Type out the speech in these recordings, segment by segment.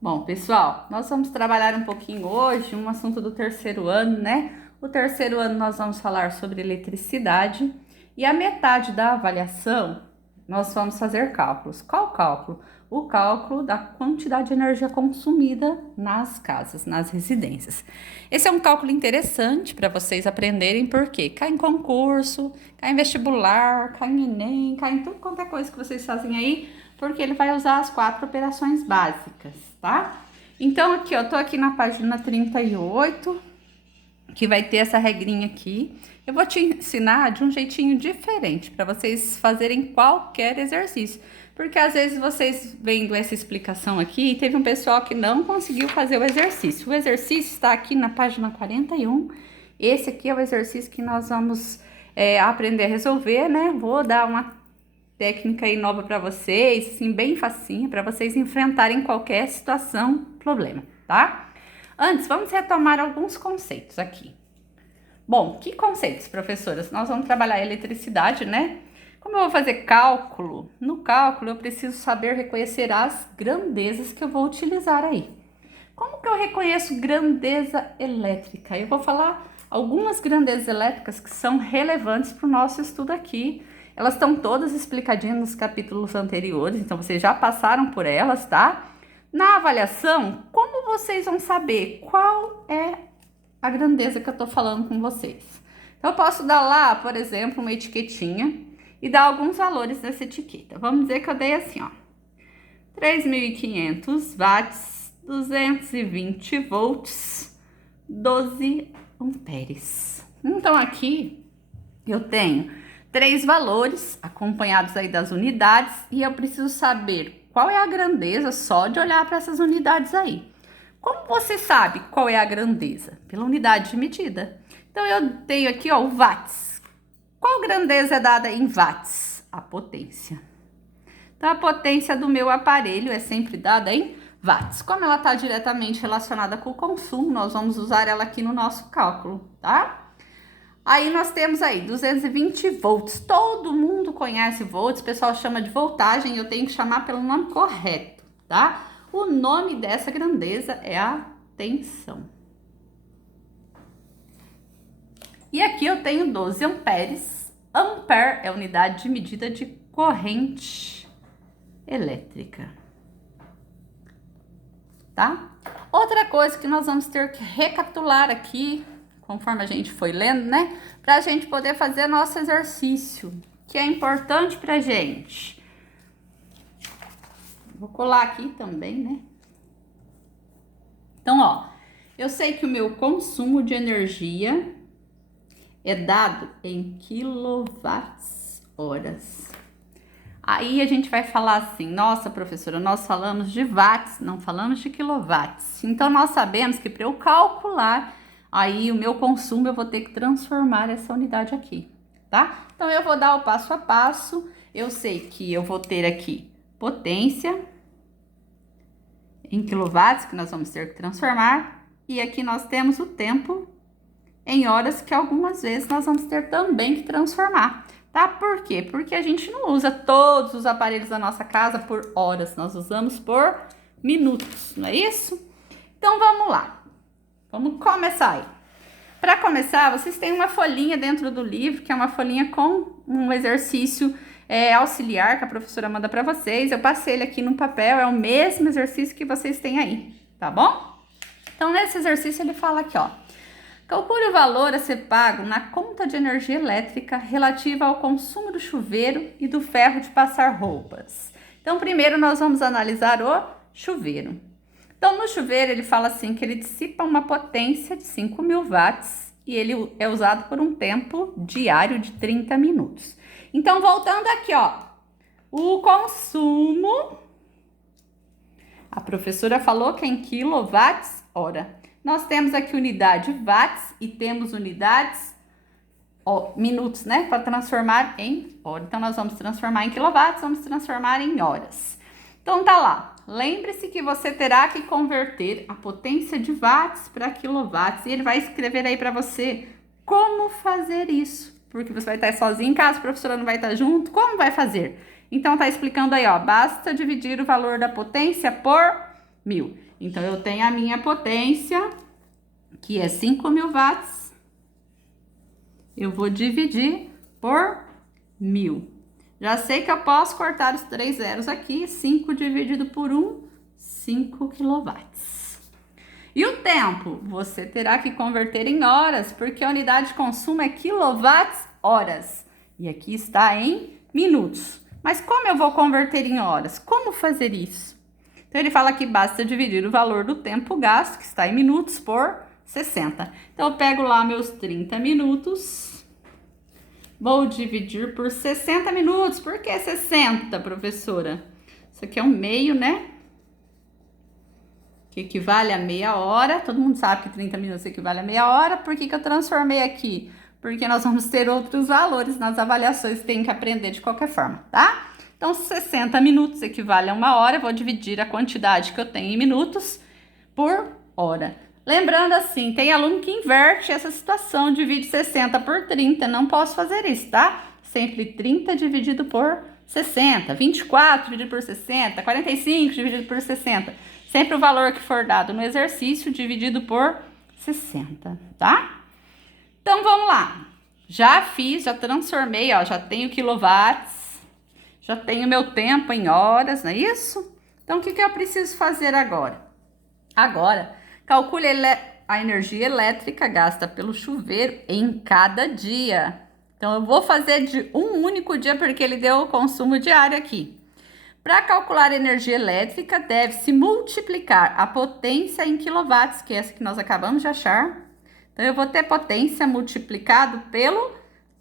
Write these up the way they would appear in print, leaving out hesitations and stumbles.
Bom, pessoal, nós vamos trabalhar um pouquinho hoje um assunto do terceiro ano, né? O terceiro ano nós vamos falar sobre eletricidade e a metade da avaliação nós vamos fazer cálculos. Qual cálculo? O cálculo da quantidade de energia consumida nas casas, nas residências. Esse é um cálculo interessante para vocês aprenderem porque cai em concurso, cai em vestibular, cai em Enem, cai em tudo quanto é coisa que vocês fazem aí, porque ele vai usar as 4 operações básicas, tá? Então, aqui, ó, tô aqui na página 38, que vai ter essa regrinha aqui. Eu vou te ensinar de um jeitinho diferente, para vocês fazerem qualquer exercício. Porque às vezes vocês vendo essa explicação aqui, teve um pessoal que não conseguiu fazer o exercício. O exercício está aqui na página 41. Esse aqui é o exercício que nós vamos aprender a resolver, né? Vou dar uma técnica aí nova para vocês, assim, bem facinho, para vocês enfrentarem qualquer situação, problema, tá? Antes, vamos retomar alguns conceitos aqui. Bom, que conceitos, professoras? Nós vamos trabalhar eletricidade, né? Como eu vou fazer cálculo, no cálculo eu preciso saber reconhecer as grandezas que eu vou utilizar aí. Como que eu reconheço grandeza elétrica? Eu vou falar algumas grandezas elétricas que são relevantes para o nosso estudo aqui. Elas estão todas explicadinhas nos capítulos anteriores, então vocês já passaram por elas, tá? Na avaliação, como vocês vão saber qual é a grandeza que eu tô falando com vocês? Então, eu posso dar lá, por exemplo, uma etiquetinha e dar alguns valores dessa etiqueta. Vamos dizer que eu dei assim, ó, 3.500 watts, 220 volts, 12 amperes. Então, aqui eu tenho 3 valores acompanhados aí das unidades e eu preciso saber qual é a grandeza só de olhar para essas unidades aí. Como você sabe qual é a grandeza? Pela unidade de medida. Então, eu tenho aqui, ó, o watts. Qual grandeza é dada em watts? A potência. Então, a potência do meu aparelho é sempre dada em watts. Como ela está diretamente relacionada com o consumo, nós vamos usar ela aqui no nosso cálculo, tá? Aí nós temos aí 220 volts. Todo mundo conhece volts, o pessoal chama de voltagem, eu tenho que chamar pelo nome correto, tá? O nome dessa grandeza é a tensão. E aqui eu tenho 12 amperes. Ampere é a unidade de medida de corrente elétrica, tá? Outra coisa que nós vamos ter que recapitular aqui, conforme a gente foi lendo, né? Para a gente poder fazer nosso exercício, que é importante pra gente. Vou colar aqui também, né? Então, ó, eu sei que o meu consumo de energia é dado em quilowatts-horas. Aí a gente vai falar assim, nossa, professora, nós falamos de watts, não falamos de quilowatts. Então, nós sabemos que para eu calcular aí o meu consumo, eu vou ter que transformar essa unidade aqui, tá? Então, eu vou dar o passo a passo. Eu sei que eu vou ter aqui potência em quilowatts, que nós vamos ter que transformar. E aqui nós temos o tempo em horas, que algumas vezes nós vamos ter também que transformar, tá? Por quê? Porque a gente não usa todos os aparelhos da nossa casa por horas, nós usamos por minutos, não é isso? Então, vamos lá. Vamos começar aí. Para começar, vocês têm uma folhinha dentro do livro, que é uma folhinha com um exercício auxiliar que a professora manda para vocês. Eu passei ele aqui no papel, é o mesmo exercício que vocês têm aí, tá bom? Então, nesse exercício ele fala aqui, ó. Calcule o valor a ser pago na conta de energia elétrica relativa ao consumo do chuveiro e do ferro de passar roupas. Então, primeiro nós vamos analisar o chuveiro. Então, no chuveiro, ele fala assim que ele dissipa uma potência de 5.000 watts e ele é usado por um tempo diário de 30 minutos. Então, voltando aqui, ó, o consumo, a professora falou que é em quilowatts-hora. Nós temos aqui unidade watts e temos unidades minutos, né, para transformar em hora. Então, nós vamos transformar em quilowatts, vamos transformar em horas. Então, tá lá. Lembre-se que você terá que converter a potência de watts para quilowatts. E ele vai escrever aí para você como fazer isso. Porque você vai estar sozinho em casa, a professora não vai estar junto. Como vai fazer? Então, tá explicando aí, ó. Basta dividir o valor da potência por 1000. Então, eu tenho a minha potência, que é 5.000 watts. Eu vou dividir por 1000. Já sei que eu posso cortar os 3 zeros aqui. 5 dividido por 1, 5 quilowatts. E o tempo? Você terá que converter em horas, porque a unidade de consumo é quilowatts-horas. E aqui está em minutos. Mas como eu vou converter em horas? Como fazer isso? Então, ele fala que basta dividir o valor do tempo gasto, que está em minutos, por 60. Então, eu pego lá meus 30 minutos, vou dividir por 60 minutos. Por que 60, professora? Isso aqui é um meio, né? Que equivale a meia hora. Todo mundo sabe que 30 minutos equivale a meia hora. Por que eu transformei aqui? Porque nós vamos ter outros valores nas avaliações, tem que aprender de qualquer forma, tá? Então, 60 minutos equivale a 1 hora. Eu vou dividir a quantidade que eu tenho em minutos por hora. Lembrando assim, tem aluno que inverte essa situação, divide 60 por 30. Não posso fazer isso, tá? Sempre 30 dividido por 60. 24 dividido por 60. 45 dividido por 60. Sempre o valor que for dado no exercício dividido por 60, tá? Então, vamos lá. Já fiz, já transformei, ó, já tenho quilowatts. Já tenho meu tempo em horas, não é isso? Então, o que eu preciso fazer agora? Agora, calcule a energia elétrica gasta pelo chuveiro em cada dia. Então, eu vou fazer de um único dia, porque ele deu o consumo diário aqui. Para calcular a energia elétrica, deve-se multiplicar a potência em quilowatts, que é essa que nós acabamos de achar. Então, eu vou ter potência multiplicado pelo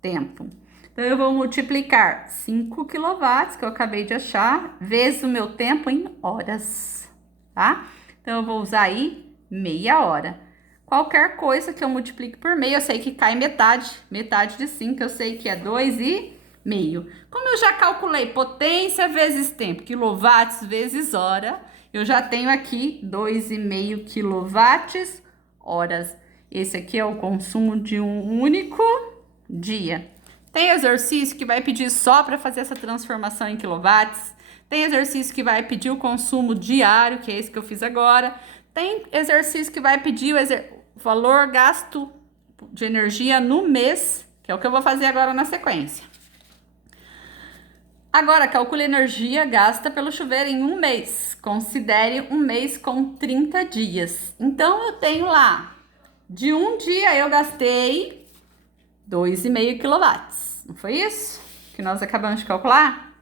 tempo. Então, eu vou multiplicar 5 quilowatts, que eu acabei de achar, vezes o meu tempo em horas, tá? Então, eu vou usar aí meia hora. Qualquer coisa que eu multiplique por meio, eu sei que cai metade. Metade de 5, eu sei que é 2,5. Como eu já calculei potência vezes tempo, quilowatts vezes hora, eu já tenho aqui 2,5 quilowatts horas. Esse aqui é o consumo de um único dia. Tem exercício que vai pedir só para fazer essa transformação em quilowatts. Tem exercício que vai pedir o consumo diário, que é esse que eu fiz agora. Tem exercício que vai pedir o valor gasto de energia no mês, que é o que eu vou fazer agora na sequência. Agora, calcule a energia gasta pelo chuveiro em um mês. Considere um mês com 30 dias. Então, eu tenho lá, de um dia eu gastei 2,5 quilowatts, não foi isso que nós acabamos de calcular?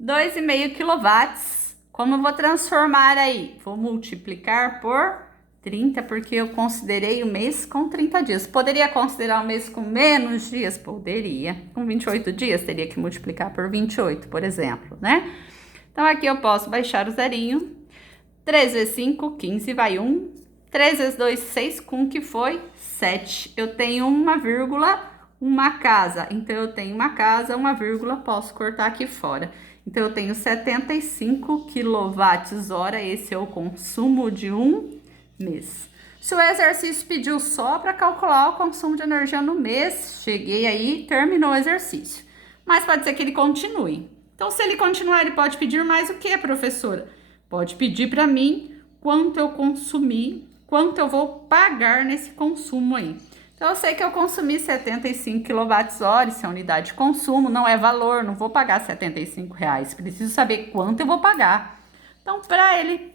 2,5 quilowatts, como eu vou transformar aí? Vou multiplicar por 30, porque eu considerei o mês com 30 dias. Poderia considerar o mês com menos dias? Poderia. Com 28 dias, teria que multiplicar por 28, por exemplo, né? Então, aqui eu posso baixar o zerinho. 3 vezes 5, 15, vai 1. 3 vezes 2, 6, com que foi 7. Eu tenho uma vírgula, uma casa. Então, eu tenho uma casa, uma vírgula, posso cortar aqui fora. Então, eu tenho 75 quilowatts-hora. Esse é o consumo de um mês. Se o exercício pediu só para calcular o consumo de energia no mês, cheguei aí, terminou o exercício. Mas pode ser que ele continue. Então, se ele continuar, ele pode pedir mais o que, professora? Pode pedir para mim quanto eu consumi, quanto eu vou pagar nesse consumo aí. Então, eu sei que eu consumi 75 kWh, isso é unidade de consumo, não é valor, não vou pagar R$75. Preciso saber quanto eu vou pagar. Então, para ele,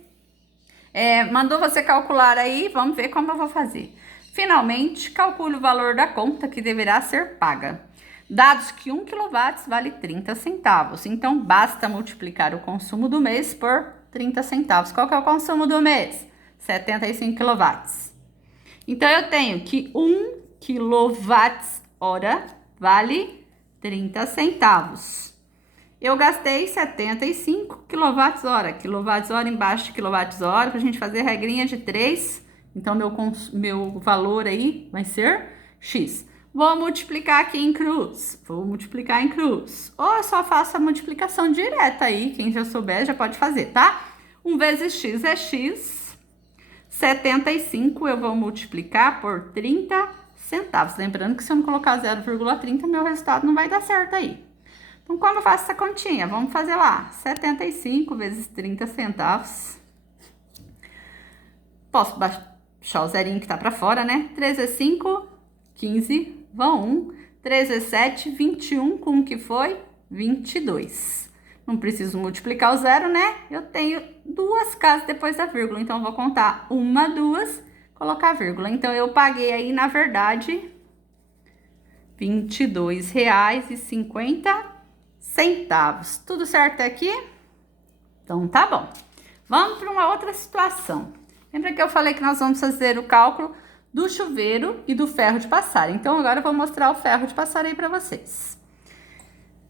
mandou você calcular aí, vamos ver como eu vou fazer. Finalmente, calcule o valor da conta que deverá ser paga. Dados que 1 kW vale 30 centavos. Então, basta multiplicar o consumo do mês por 30 centavos. Qual que é o consumo do mês? 75 kW. Então, eu tenho que 1 kWh vale 30 centavos. Eu gastei 75 kWh. KWh embaixo de kWh, para a gente fazer regrinha de 3. Então, meu valor aí vai ser X. Vou multiplicar aqui em cruz. Vou multiplicar em cruz. Ou eu só faço a multiplicação direta aí. Quem já souber já pode fazer, tá? 1 vezes X é X. 75 eu vou multiplicar por 30 centavos. Lembrando que se eu não colocar 0,30, meu resultado não vai dar certo aí. Então, como eu faço essa continha? Vamos fazer lá. 75 vezes 30 centavos. Posso baixar o zerinho que tá pra fora, né? 3 vezes 5, 15, vão 1. 3 vezes 7, 21, com o que foi? 22. Não preciso multiplicar o zero, né? Eu tenho duas casas depois da vírgula, então eu vou contar 1, 2, colocar a vírgula. Então, eu paguei aí, na verdade, R$ 22,50. Tudo certo aqui? Então, tá bom. Vamos para uma outra situação. Lembra que eu falei que nós vamos fazer o cálculo do chuveiro e do ferro de passar? Então, agora eu vou mostrar o ferro de passar aí para vocês.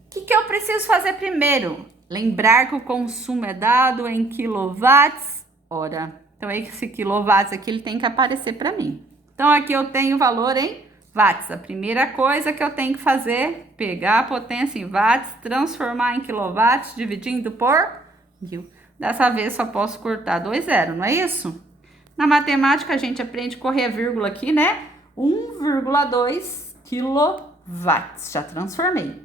O que eu preciso fazer primeiro? Lembrar que o consumo é dado em quilowatts hora. Então, esse quilowatts aqui, ele tem que aparecer para mim. Então, aqui eu tenho o valor em watts. A primeira coisa que eu tenho que fazer, pegar a potência em watts, transformar em quilowatts, dividindo por 1000. Dessa vez, só posso cortar 2 zeros, não é isso? Na matemática, a gente aprende a correr a vírgula aqui, né? 1,2 quilowatts. Já transformei.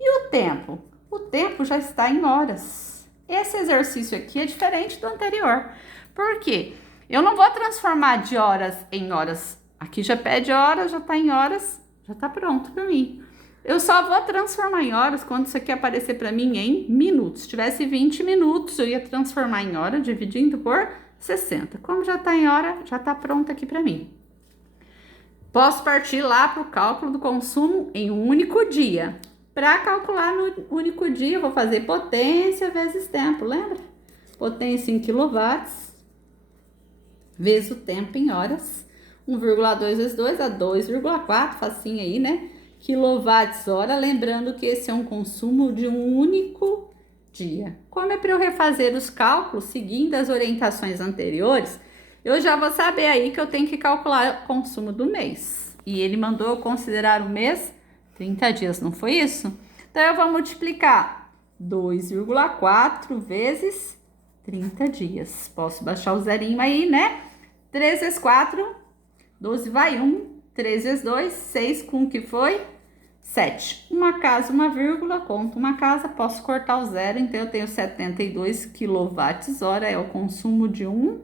E o tempo? O tempo já está em horas. Esse exercício aqui é diferente do anterior. Por quê? Eu não vou transformar de horas em horas. Aqui já pede horas, já está em horas, já está pronto para mim. Eu só vou transformar em horas quando isso aqui aparecer para mim em minutos. Se tivesse 20 minutos, eu ia transformar em hora, dividindo por 60. Como já está em hora, já está pronto aqui para mim. Posso partir lá para o cálculo do consumo em um único dia. Para calcular no único dia, eu vou fazer potência vezes tempo, lembra? Potência em quilowatts vezes o tempo em horas. 1,2 vezes 2 dá 2,4, facinho aí, né? Quilowatts hora, lembrando que esse é um consumo de um único dia. Como é para eu refazer os cálculos, seguindo as orientações anteriores, eu já vou saber aí que eu tenho que calcular o consumo do mês. E ele mandou eu considerar o mês 30 dias, não foi isso? Então, eu vou multiplicar 2,4 vezes 30 dias. Posso baixar o zerinho aí, né? 3 vezes 4, 12 vai 1. 3 vezes 2, 6, com o que foi? 7. Uma casa, uma vírgula, conto uma casa, posso cortar o zero, então eu tenho 72 quilowatts hora, é o consumo de um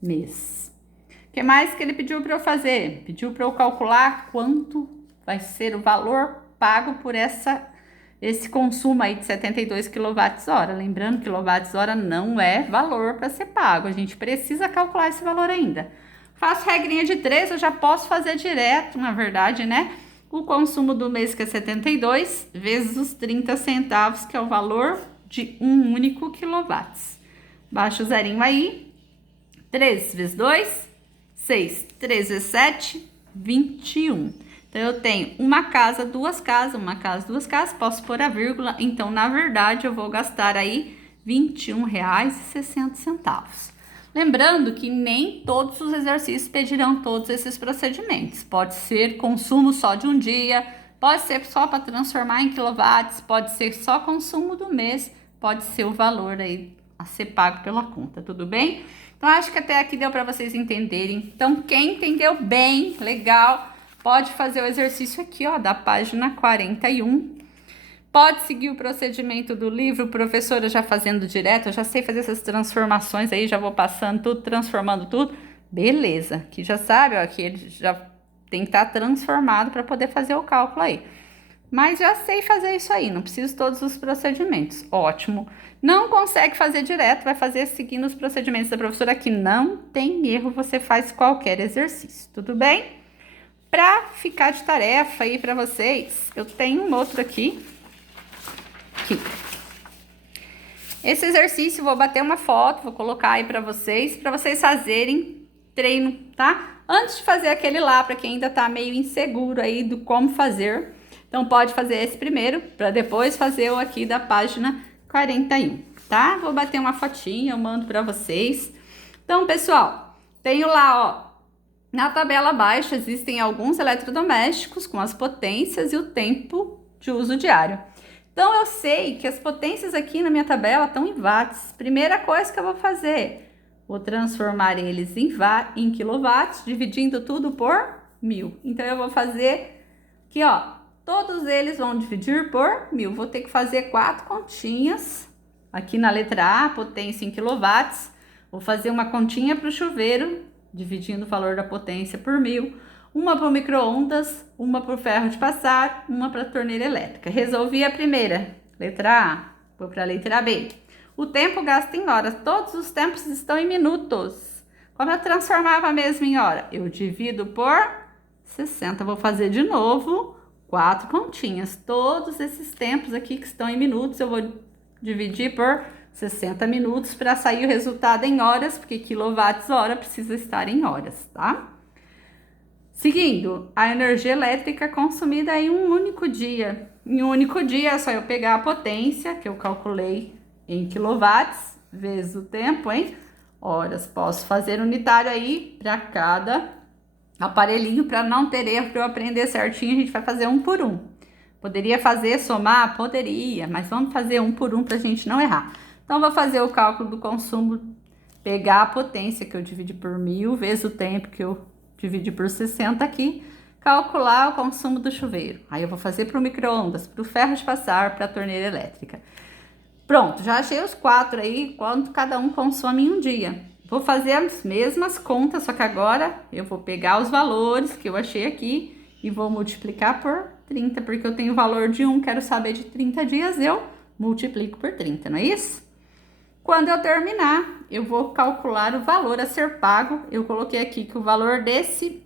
mês. O que mais que ele pediu para eu fazer? Pediu para eu calcular quanto vai ser o valor pago por esse consumo aí de 72 kWh. Lembrando que kWh não é valor para ser pago. A gente precisa calcular esse valor ainda. Faço regrinha de 3, eu já posso fazer direto, na verdade, né? O consumo do mês, que é 72, vezes os 30 centavos, que é o valor de um único quilowatts. Baixa o zerinho aí. 3 vezes 2, 6. 3 vezes 7, 21. Então, eu tenho uma casa, duas casas, uma casa, duas casas, posso pôr a vírgula. Então, na verdade, eu vou gastar aí R$ 21,60. Lembrando que nem todos os exercícios pedirão todos esses procedimentos. Pode ser consumo só de um dia, pode ser só para transformar em quilowatts, pode ser só consumo do mês, pode ser o valor aí a ser pago pela conta, tudo bem? Então, acho que até aqui deu para vocês entenderem. Então, quem entendeu bem, legal, pode fazer o exercício aqui, ó, da página 41. Pode seguir o procedimento do livro, professora já fazendo direto, eu já sei fazer essas transformações aí, já vou passando tudo, transformando tudo. Beleza, aqui já sabe, ó, que ele já tem que estar transformado para poder fazer o cálculo aí. Mas já sei fazer isso aí, não preciso de todos os procedimentos. Ótimo. Não consegue fazer direto, vai fazer seguindo os procedimentos da professora aqui. Não tem erro, você faz qualquer exercício, tudo bem? Para ficar de tarefa aí para vocês, eu tenho um outro aqui. Esse exercício, vou bater uma foto, vou colocar aí para vocês fazerem treino, tá? Antes de fazer aquele lá, para quem ainda tá meio inseguro aí do como fazer, então pode fazer esse primeiro, para depois fazer o aqui da página 41, tá? Vou bater uma fotinha, eu mando para vocês. Então, pessoal, tenho lá, ó, na tabela abaixo existem alguns eletrodomésticos com as potências e o tempo de uso diário. Então, eu sei que as potências aqui na minha tabela estão em watts. Primeira coisa que eu vou fazer, vou transformar eles em quilowatts, dividindo tudo por 1000. Então, eu vou fazer aqui, ó, todos eles vão dividir por 1000. Vou ter que fazer 4 continhas aqui na letra A, potência em quilowatts. Vou fazer uma continha para o chuveiro, dividindo o valor da potência por 1000. Uma para o micro-ondas, uma para o ferro de passar, uma para a torneira elétrica. Resolvi a primeira, letra A. Vou para a letra B. O tempo gasto em horas. Todos os tempos estão em minutos. Como eu transformava mesmo em hora? Eu divido por 60. Vou fazer de novo 4 continhas. Todos esses tempos aqui que estão em minutos, eu vou dividir por 60 minutos para sair o resultado em horas, porque quilowatts-hora precisa estar em horas, tá? Seguindo, a energia elétrica consumida em um único dia. Em um único dia é só eu pegar a potência, que eu calculei em quilowatts, vezes o tempo em horas. Posso fazer unitário aí para cada aparelhinho, para não ter erro, para eu aprender certinho, a gente vai fazer um por um. Poderia fazer, somar? Poderia, mas vamos fazer um por um para a gente não errar. Então, vou fazer o cálculo do consumo, pegar a potência que eu dividi por 1000, vezes o tempo que eu dividi por 60 aqui, calcular o consumo do chuveiro. Aí eu vou fazer para o micro-ondas, para o ferro de passar, para a torneira elétrica. Pronto, já achei os 4 aí, quanto cada um consome em um dia. Vou fazer as mesmas contas, só que agora eu vou pegar os valores que eu achei aqui e vou multiplicar por 30, porque eu tenho o valor de 1, quero saber de 30 dias, eu multiplico por 30, não é isso? Quando eu terminar, eu vou calcular o valor a ser pago. Eu coloquei aqui que o valor desse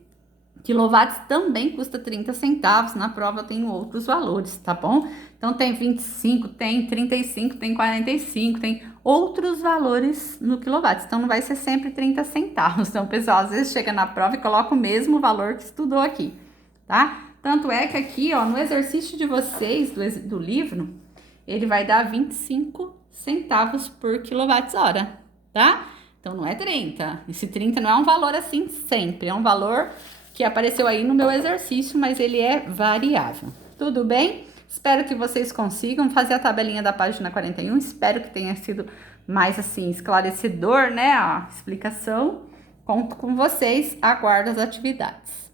quilowatts também custa 30 centavos. Na prova eu tenho outros valores, tá bom? Então tem 25, tem 35, tem 45, tem outros valores no quilowatts. Então não vai ser sempre 30 centavos. Então, pessoal, às vezes chega na prova e coloca o mesmo valor que estudou aqui, tá? Tanto é que aqui, ó, no exercício de vocês, do livro, ele vai dar 25 centavos por quilowatts-hora, tá? Então não é 30. Esse 30 não é um valor assim sempre, é um valor que apareceu aí no meu exercício, mas ele é variável. Tudo bem? Espero que vocês consigam fazer a tabelinha da página 41. Espero que tenha sido mais assim esclarecedor, né, a explicação. Conto com vocês, aguardo as atividades.